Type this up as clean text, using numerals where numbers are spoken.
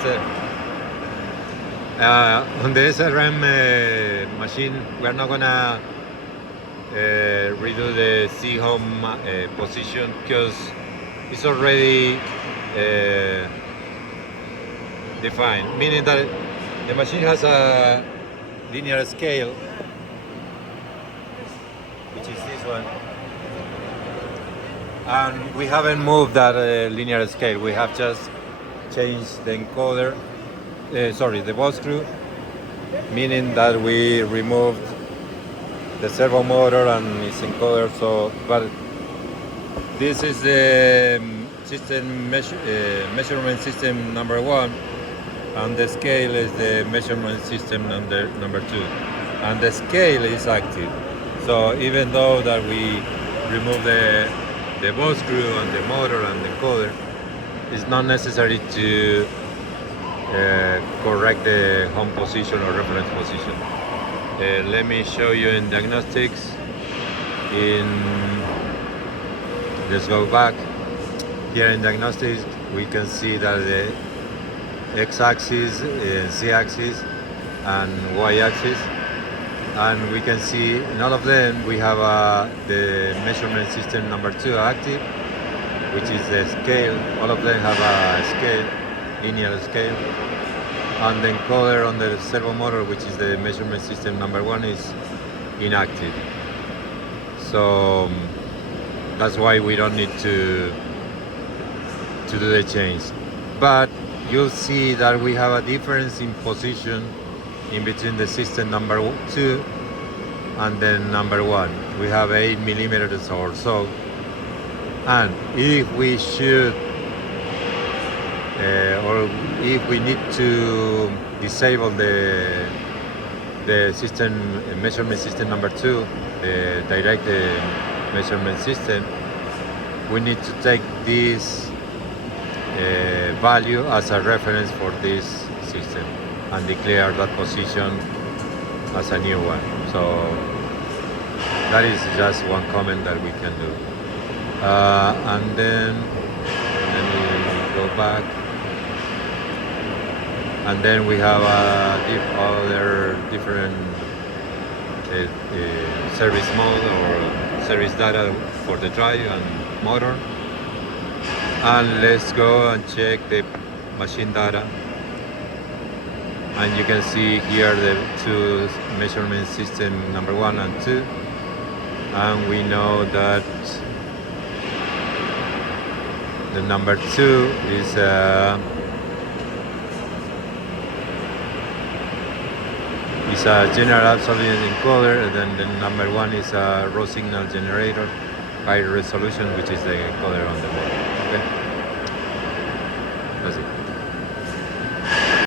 faster. On the SRM machine, we are not gonna redo the C home position because it's already defined, meaning that the machine has a linear scale, which is this one, and we haven't moved that linear scale. We have just changed the encoder, the ball screw, meaning that we removed the servo motor and its encoder. So, but this is the measurement system number 1, and the scale is the measurement system number 2, and the scale is active. So even though that we remove the ball screw and the motor and the encoder, it's not necessary to correct the home position or reference position. Let me show you in diagnostics. Let's go back. Here in diagnostics, we can see that the x-axis, z-axis, and y-axis, and we can see in all of them we have the measurement system number 2 active, which is the scale. All of them have a scale, linear scale, and the encoder on the servo motor, which is the measurement system number 1, is inactive. So that's why we don't need to do the change. But you'll see that we have a difference in position in between the system number 2 and then number 1. We have 8 millimeters or so. And if we should, or if we need to disable the system measurement system number 2, the direct measurement system, we need to take this value as a reference for this system and declare that position as a new one. So that is just one comment that we can do. And then let me go back, and then we have other different service mode or service data for the drive and motor. And let's go and check the machine data, and you can see here the 2 measurement system number 1 and 2, and we know that the number 2 is a general absolute encoder, and then the number 1 is a raw signal generator, high resolution, which is the encoder on the board. Okay, that's it.